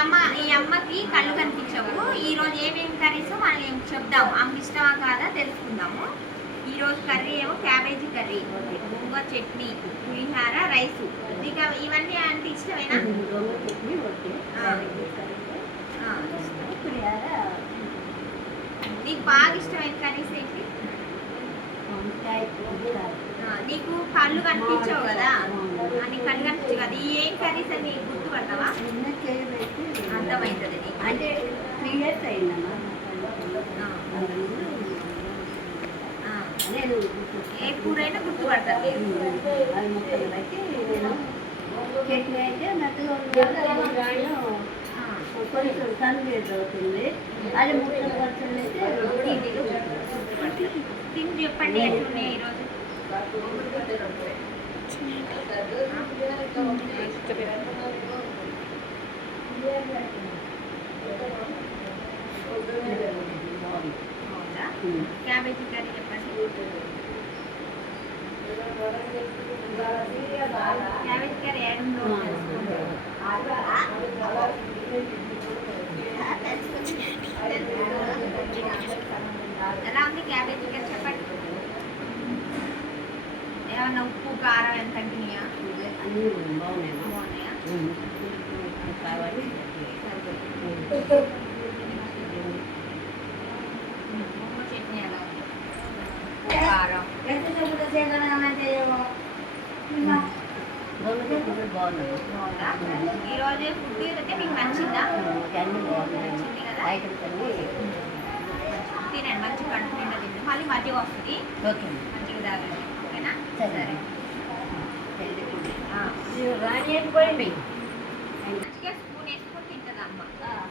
ఈ అమ్మకి కళ్ళు కనిపించవు. ఈ రోజు ఏమేమి కర్రీస్ మనం చెప్దాము. ఆమెకి ఇష్టమా కాదా తెలుసుకుందాము. ఈ రోజు కర్రీ ఏమో క్యాబేజీ కర్రీ, గోంగూర చట్నీ, పులిహార, రైసు. నీకు ఇవన్నీ అంటే ఇష్టమేనా? నీకు బాగా ఇష్టమైన కర్రీస్ ఏంటి? నీకు కళ్ళు కనిపించవు కదా, నీకు కళ్ళు కనిపించవు కదా, ఈ ఏం కర్రీస్ అని గుర్తుపడతావా? అర్థమవుతుంది నీకు. అంటే 3 years అయిందమ్మా. నేను ఏ కూరైనా గుర్తుపడతాను. అది మొత్తం అయితే నేను చట్నీ అయితే మెత్తగా కొంచెం కన్ఫ్యూజ్ అవుతుంది. అది 30% అయితే తిని చెప్పండి ఎట్లున్నాయి ఈరోజు. క్యాబేజీ కర్రీ చెప్పండి. క్యాబేజీ కర్రీ ఎలా ఉంది క్యాబేజీ కర్రీ చెప్పండి. ఏమన్నా ఉప్పు కారం ఎంత తగ్గినాయా? అన్నీ బాగున్నాయా? కావాలి చట్నీ ఎలా ఉంది? కారం బాగుందా? ఈరోజు ఫుడ్ అయితే మీకు నచ్చిందా? నచ్చింది కదా? తినండి, మంచి కడుపు నిండా తిండి. మళ్ళీ మజ్జిగ వస్తుంది, మజ్జిగ తాగండి. ఓకేనా? సరే. మంచిగా స్పూన్ వేసుకొని తింటుంది అమ్మ.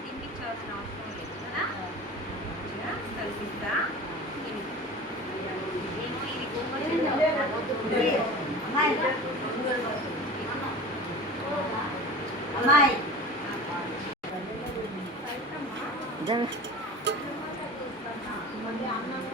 తినిపించాల్సిన అవసరం లేదు కదా. మంచిగా కలిపిస్తా. ఏమో ఇది గోంగూర అమ్మాయి అన్నము